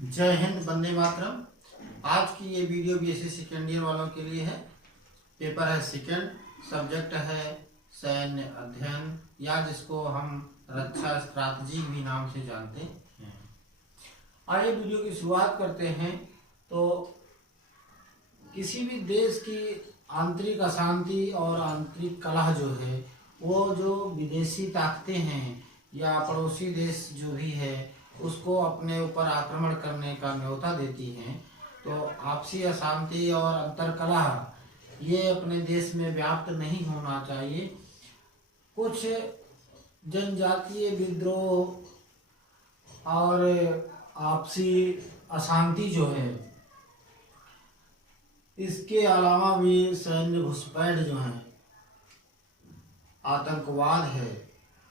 जय हिंद, वंदे मातरम। आज की ये वीडियो बीएससी सेकेंड ईयर वालों के लिए है। पेपर है सेकेंड, सब्जेक्ट है सैन्य अध्ययन या जिसको हम रक्षा स्ट्रैटेजी भी नाम से जानते हैं। आइए वीडियो की शुरुआत करते हैं। तो किसी भी देश की आंतरिक अशांति और आंतरिक कलह जो है वो जो विदेशी ताकतें हैं या पड़ोसी देश जो भी है उसको अपने ऊपर आक्रमण करने का न्योता देती हैं। तो आपसी अशांति और अंतरकलह ये अपने देश में व्याप्त नहीं होना चाहिए। कुछ जनजातीय विद्रोह और आपसी अशांति जो है, इसके अलावा भी सैन्य घुसपैठ जो है, आतंकवाद है,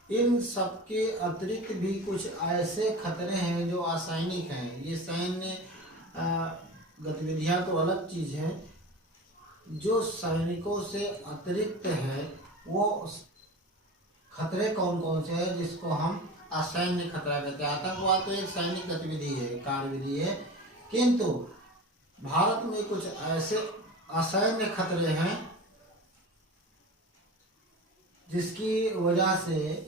इन सब के अतिरिक्त भी कुछ ऐसे खतरे हैं जो असैनिक हैं। ये सैन्य गतिविधियां तो अलग चीज है, जो सैनिकों से अतिरिक्त है वो खतरे कौन कौन से हैं जिसको हम असैन्य खतरा कहते हैं। आतंकवाद तो एक सैनिक गतिविधि है, कार्यविधि है, किंतु भारत में कुछ ऐसे असैन्य खतरे हैं जिसकी वजह से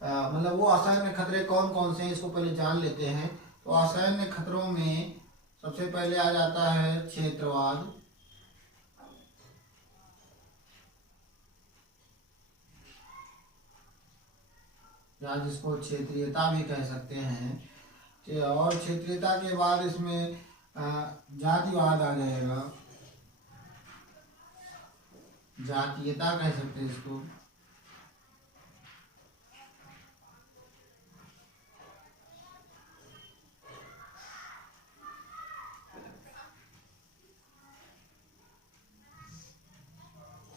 मतलब वो असैन्य खतरे कौन कौन से हैं इसको पहले जान लेते हैं। तो असैन्य खतरों में सबसे पहले आ जाता है क्षेत्रवाद, या जिसको क्षेत्रीयता भी कह सकते हैं। और क्षेत्रीयता के बाद इसमें जातिवाद आ जाएगा, जातीयता कह सकते हैं इसको।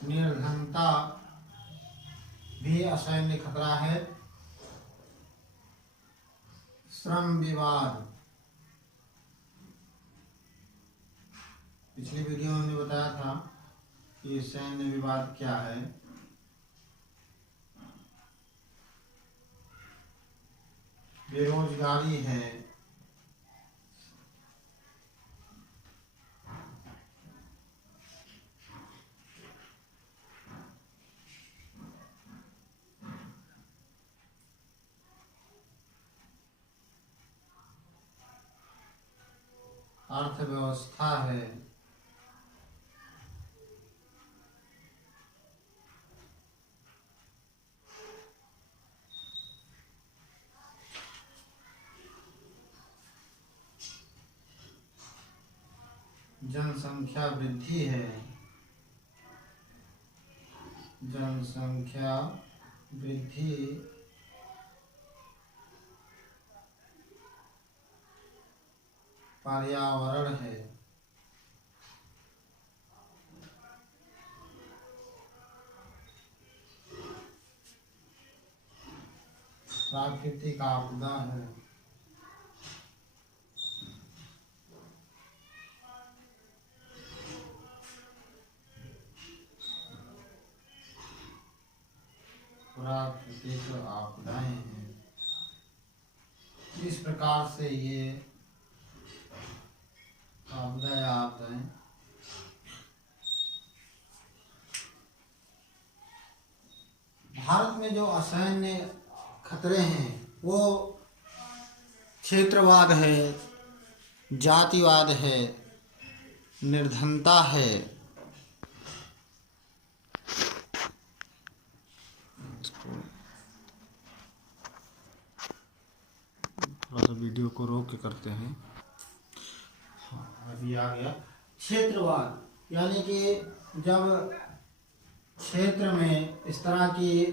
निर्धनता भी असैन्य खतरा है। श्रम विवाद, पिछली वीडियो में बताया था कि सैन्य विवाद क्या है। बेरोजगारी है, अर्थव्यवस्था है, जनसंख्या वृद्धि है, जनसंख्या वृद्धि, पर्यावरण है, प्राकृतिक आपदा है, प्राकृतिक आपदाएं हैं। इस प्रकार से ये आपदाएं भारत में जो असैन्य खतरे हैं वो क्षेत्रवाद है, जातिवाद है, निर्धनता है। थोड़ा सा वीडियो को रोक के करते हैं। हाँ, अभी आ गया क्षेत्रवाद, यानी कि जब क्षेत्र में इस तरह की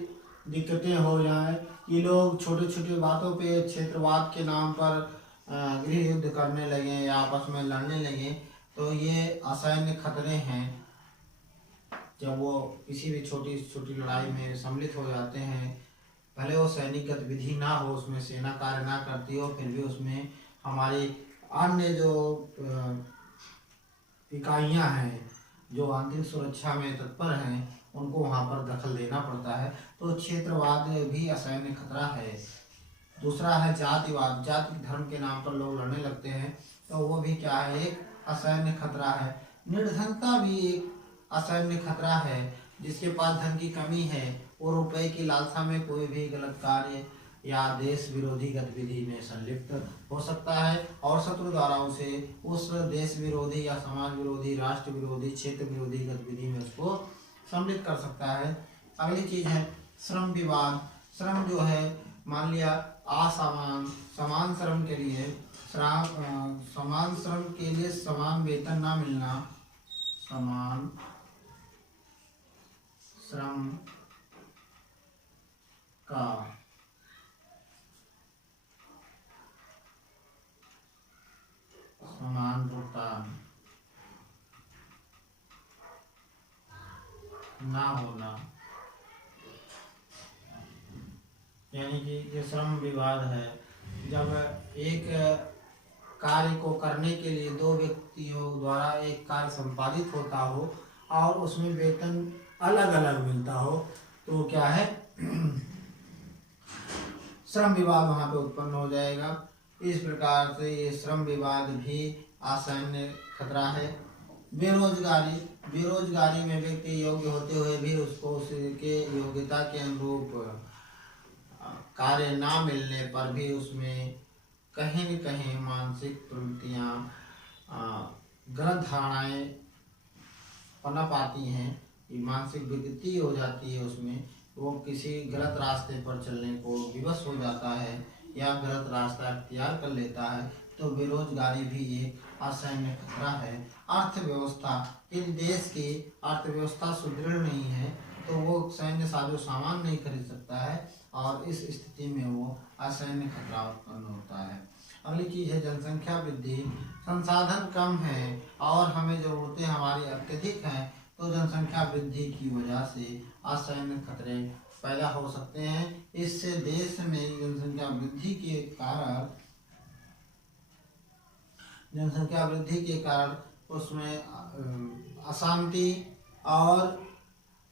दिक्कतें हो जाए कि लोग छोटे छोटे बातों पे क्षेत्रवाद के नाम पर गृह युद्ध करने लगे या आपस में लड़ने लगे, तो ये असैन्य खतरे हैं। जब वो किसी भी छोटी छोटी लड़ाई में सम्मिलित हो जाते हैं, भले वो सैनिक गतिविधि ना हो, उसमें सेना कार्य ना करती हो, फिर भी उसमें हमारी अन्य जो इकाइयां हैं जो आंतरिक सुरक्षा में तत्पर हैं उनको वहां पर दखल देना पड़ता है। तो क्षेत्रवाद भी असैन्य खतरा है। दूसरा है जातिवाद, जाति धर्म के नाम पर लोग लड़ने लगते हैं, तो वो भी क्या है, एक असैन्य खतरा है। निर्धनता भी एक असैन्य खतरा है। जिसके पास धन की कमी है वो रुपए की लालसा में कोई भी गलत कार्य या देश विरोधी गतिविधि में संलिप्त हो सकता है और शत्रु द्वारा उसे उस देश विरोधी या समाज विरोधी, राष्ट्र विरोधी, क्षेत्र विरोधी गतिविधि में उसको सम्मिलित कर सकता है। अगली चीज है श्रम विवाद। श्रम जो है, मान लिया समान श्रम के लिए समान श्रम के लिए समान वेतन ना मिलना, समान श्रम का समान भुगतान ना होना, यानी कि ये श्रम विवाद है। जब एक कार्य को करने के लिए दो व्यक्तियों द्वारा एक कार्य संपादित होता हो और उसमें वेतन अलग अलग मिलता हो, तो क्या है, श्रम विवाद वहां पे उत्पन्न हो जाएगा। इस प्रकार से ये श्रम विवाद भी असैन्य खतरा है। बेरोजगारी, बेरोजगारी में व्यक्ति योग्य होते हुए भी उसको उसके योग्यता के अनुरूप कार्य ना मिलने पर भी उसमें कहीं न कहीं मानसिक प्रवृत्तियाँ, गलत धारणाएं पनप आती हैं, मानसिक विकृति हो जाती है उसमें, वो किसी गलत रास्ते पर चलने को विवश हो जाता है या गलत रास्ता अख्तियार कर लेता है। तो बेरोजगारी भी एक असैन्य खतरा है। अर्थव्यवस्था, यदि देश की अर्थव्यवस्था सुदृढ़ नहीं है तो वो सैन्य साजो सामान नहीं खरीद सकता है और इस स्थिति में वो असैन्य खतरा उत्पन्न होता है। अगली चीज है जनसंख्या वृद्धि। संसाधन कम है और हमें जरूरतें हमारी अत्यधिक हैं, तो जनसंख्या वृद्धि की वजह से असैन्य खतरे पैदा हो सकते हैं। इससे देश में जनसंख्या वृद्धि के कारण उसमें अशांति और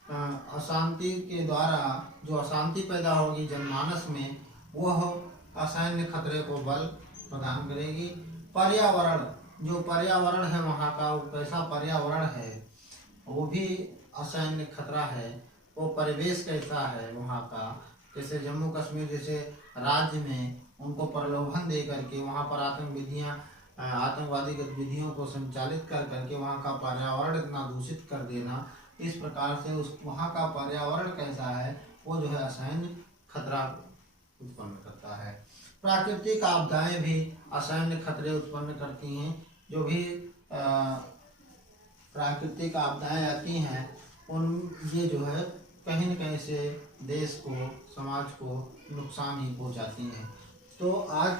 अशांति के द्वारा जो अशांति पैदा होगी जनमानस में, वह असैन्य खतरे को बल प्रदान करेगी। पर्यावरण, जो पर्यावरण है वहाँ का, वो कैसा पर्यावरण है, वो भी असैन्य खतरा है। वो परिवेश कैसा है वहाँ का, जैसे जम्मू कश्मीर जैसे राज्य में उनको प्रलोभन दे करके वहाँ पर आतंकवादी गतिविधियों को संचालित कर करके वहाँ का पर्यावरण इतना दूषित कर देना, इस प्रकार से उस वहाँ का पर्यावरण कैसा है, वो जो है असैन्य खतरा उत्पन्न करता है। प्राकृतिक आपदाएं भी असैन्य खतरे उत्पन्न करती हैं। जो भी प्राकृतिक आपदाएं आती हैं ये जो है कहीं न कहीं से देश को, समाज को नुकसान ही पहुंचाती हैं। तो आज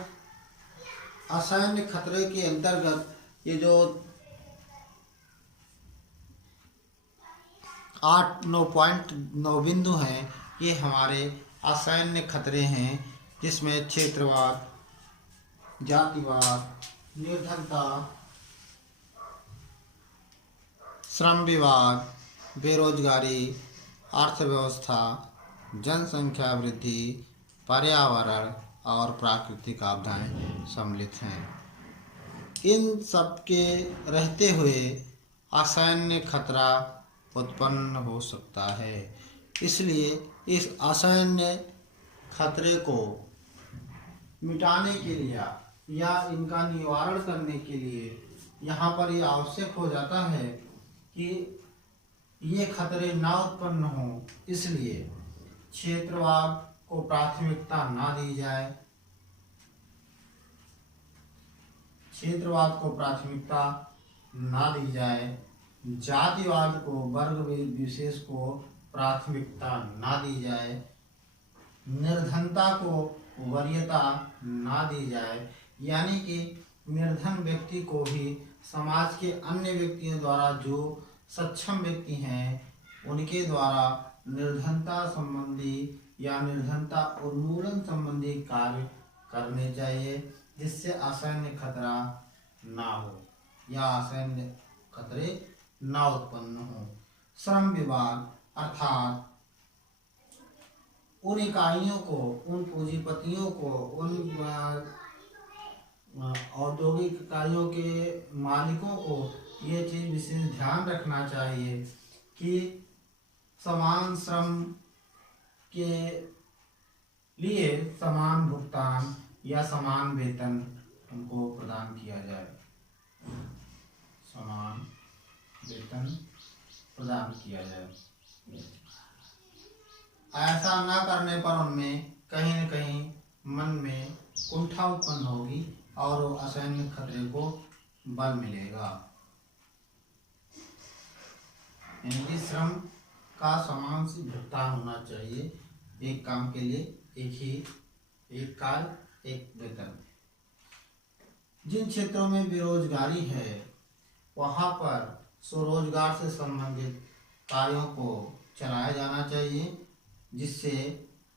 असैन्य खतरे के अंतर्गत ये जो 8-9 बिंदु हैं, ये हमारे असैन्य खतरे हैं, जिसमें क्षेत्रवाद, जातिवाद, निर्धनता, श्रम विवाद, बेरोजगारी, अर्थव्यवस्था, जनसंख्या वृद्धि, पर्यावरण और प्राकृतिक आपदाएं सम्मिलित हैं। इन सब के रहते हुए असैन्य खतरा उत्पन्न हो सकता है। इसलिए इस असैन्य खतरे को मिटाने के लिए या इनका निवारण करने के लिए यहाँ पर ये आवश्यक हो जाता है कि ये खतरे ना उत्पन्न हो। इसलिए क्षेत्रवाद को प्राथमिकता ना दी जाए, क्षेत्रवाद को प्राथमिकता ना दी जाए, जातिवाद को, वर्ग विशेष को प्राथमिकता ना दी जाए, निर्धनता को वरीयता ना दी जाए, यानी कि निर्धन व्यक्ति को भी समाज के अन्य व्यक्तियों द्वारा, जो सक्षम व्यक्ति हैं उनके द्वारा निर्धनता संबंधी या निर्धनता उन्मूलन संबंधी कार्य करने चाहिए, जिससे असैन्य खतरा ना हो या असैन्य खतरे ना उत्पन्न हो। श्रम विवाद अर्थात उन इकाइयों को, उन पूंजीपतियों को, उन औद्योगिक इकाइयों के मालिकों को ये चीज़ विशेष ध्यान रखना चाहिए कि समान श्रम के लिए समान भुगतान या समान वेतन उनको प्रदान किया जाए, समान वेतन प्रदान किया जाए। ऐसा न करने पर उनमें कहीं न कहीं मन में कुंठा उत्पन्न होगी और वो असैन्य खतरे को बल मिलेगा। यानी श्रम का समान से भुगतान होना चाहिए, एक काम के लिए एक काल एक वेतन। जिन क्षेत्रों में बेरोजगारी है वहाँ पर स्वरोजगार से संबंधित कार्यों को चलाया जाना चाहिए, जिससे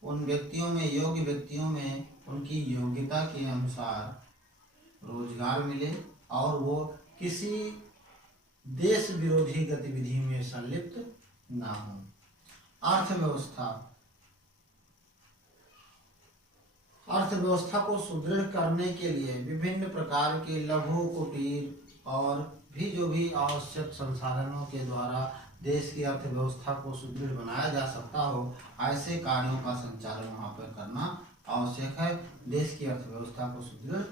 उन व्यक्तियों में, योग्य व्यक्तियों में उनकी योग्यता के अनुसार रोजगार मिले और वो किसी देश विरोधी गतिविधि में संलिप्त ना हो। अर्थव्यवस्था को सुदृढ़ करने के लिए विभिन्न प्रकार के लघु, कुटीर और जो भी आवश्यक संसाधनों के द्वारा देश की अर्थव्यवस्था को सुदृढ़ बनाया जा सकता हो, ऐसे कार्यों का संचालन वहाँ पर करना आवश्यक है। देश की अर्थव्यवस्था को सुदृढ़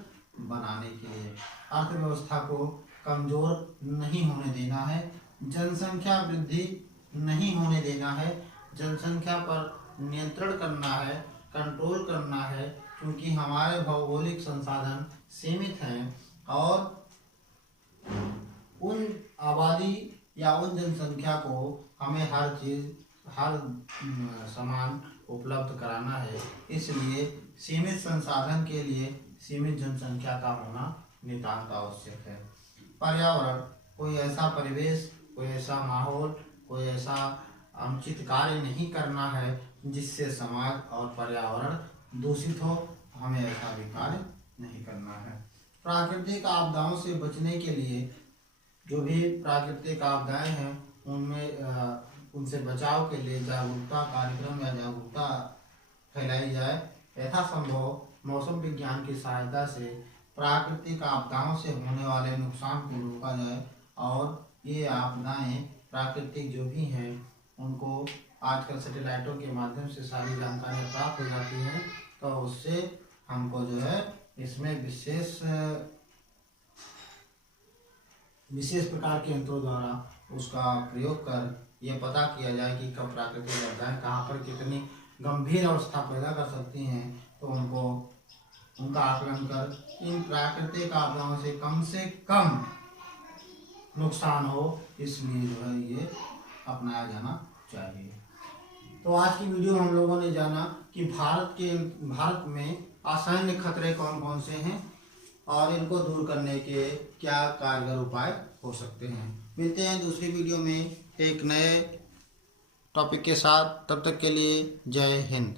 बनाने के लिए अर्थव्यवस्था को कमजोर नहीं होने देना है, जनसंख्या वृद्धि नहीं होने देना है, जनसंख्या पर नियंत्रण करना है, कंट्रोल करना है, क्योंकि हमारे भौगोलिक संसाधन सीमित हैं और उन आबादी या उन जनसंख्या को हमें हर चीज़, हर सामान उपलब्ध कराना है। इसलिए सीमित संसाधन के लिए सीमित जनसंख्या का होना नितांत आवश्यक है। पर्यावरण, कोई ऐसा परिवेश, कोई ऐसा माहौल, कोई ऐसा अनुचित कार्य नहीं करना है जिससे समाज और पर्यावरण दूषित हो, हमें ऐसा भी कार्य नहीं करना है। प्राकृतिक आपदाओं से बचने के लिए जो भी प्राकृतिक आपदाएं हैं उनमें उनसे बचाव के लिए जागरूकता कार्यक्रम या जागरूकता फैलाई जाए। यथासंभव मौसम विज्ञान की सहायता से प्राकृतिक आपदाओं से होने वाले नुकसान को रोका जाए और ये आपदाएं प्राकृतिक जो भी हैं उनको आजकल सैटेलाइटों के माध्यम से सारी जानकारियाँ प्राप्त हो जाती हैं, तो उससे हमको जो है इसमें विशेष प्रकार के यंत्रों द्वारा उसका प्रयोग कर यह पता किया जाए कि कब प्राकृतिक आपदाएं कहाँ पर कितनी गंभीर अवस्था पैदा कर सकती हैं, तो उनका आकलन कर इन प्राकृतिक आपदाओं से कम नुकसान हो, इसलिए जो है ये अपनाया जाना चाहिए। तो आज की वीडियो में हम लोगों ने जाना कि भारत में असैन्य खतरे कौन कौन से हैं और इनको दूर करने के क्या कारगर उपाय हो सकते हैं। मिलते हैं दूसरी वीडियो में एक नए टॉपिक के साथ, तब तक के लिए जय हिंद।